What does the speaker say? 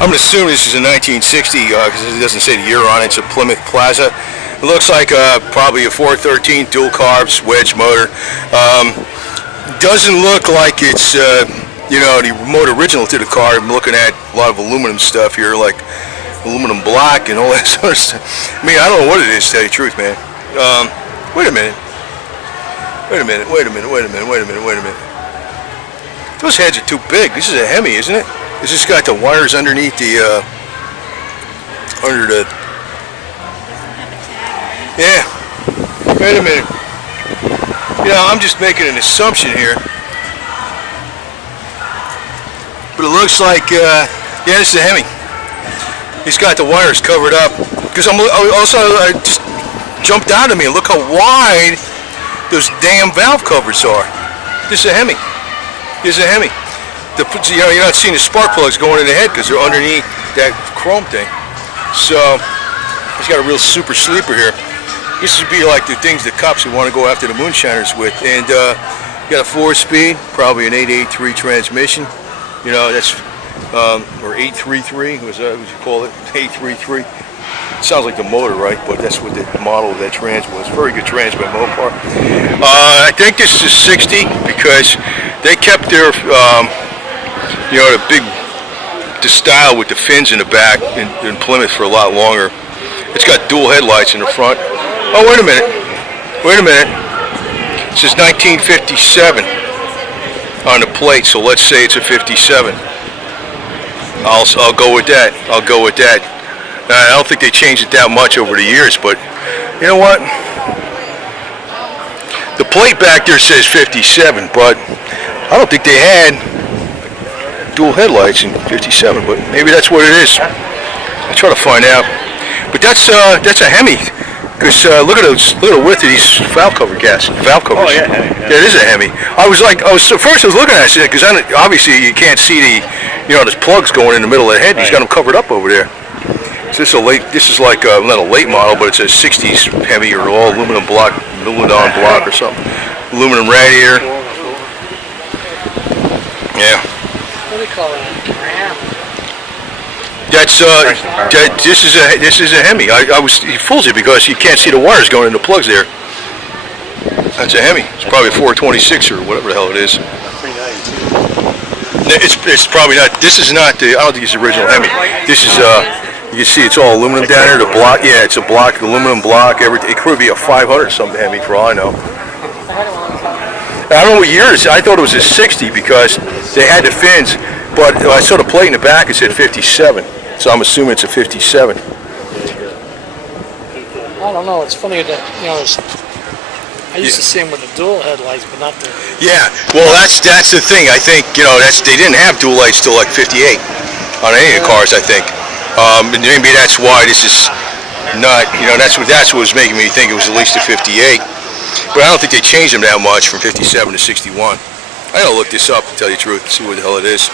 I'm going to assume this is a 1960 because it doesn't say the year on it. It's a Plymouth Plaza. It looks like probably a 413 dual carbs Wedge motor. Doesn't look like it's you know, the motor original to the car. I'm looking at a lot of aluminum stuff here, like aluminum block and all that sort of stuff. I mean, I don't know what it is, to tell you the truth, man. Wait a minute. Those heads are too big. This is a HEMI, isn't it? It's just got the wires underneath the, under the... Yeah. Wait a minute. You know, I'm just making an assumption here. But it looks like, yeah, this is a HEMI. He's got the wires covered up. Because I just jumped out at me and look how wide those damn valve covers are. This is a HEMI. This is a HEMI. You know, you're not seeing the spark plugs going in the head because they're underneath that chrome thing. So he's got a real super sleeper here. This would be like the things the cops would want to go after the moonshiners with. And got a 4-speed, probably an 883 transmission. You know, that's or 833. What would you call it? 833. It sounds like the motor, right? But that's what the model of that trans was. Very good trans by Mopar. I think this is 60 because they kept their, you know, the style with the fins in the back in Plymouth for a lot longer. It's got dual headlights in the front. Oh, wait a minute. Wait a minute. It says 1957 on the plate, so let's say it's a 57. I'll go with that. I'll go with that. I don't think they changed it that much over the years, but you know what? The plate back there says 57, but I don't think they had dual headlights in 57, but maybe that's what it is. I'll try to find out. But that's a HEMI, because look at the width of these valve covers. Oh yeah, yeah, it is a HEMI. First I was looking at it because obviously you can't see the, you know, there's plugs going in the middle of the head. He's got them covered up over there. So this is like not a late model, but it's a 60s HEMI or all aluminum block, aluminum block or something. Aluminum radiator. Yeah. What do they call that? This is a HEMI. He fools you because you can't see the wires going in the plugs there. That's a HEMI. It's probably a 426 or whatever the hell it is. It's probably not. This is not the. I don't think it's the original HEMI. This is you can see it's all aluminum down there. The block, yeah, it's a block, aluminum block. Everything. It could be a 500 something HEMI for all I know. I don't know what year it is. I thought it was a 60 because they had the fins, but I saw the plate in the back. It said 57, so I'm assuming it's a 57. I don't know. It's funny that, you know, I used to see them with the dual headlights, but not the. Yeah, well, that's the thing. I think, you know, they didn't have dual lights till like 58 on any of the cars. I think, and maybe that's why this is not. You know, that's what was making me think it was at least a 58. But I don't think they changed them that much from 57 to 61. I gotta look this up to tell you the truth, see what the hell it is.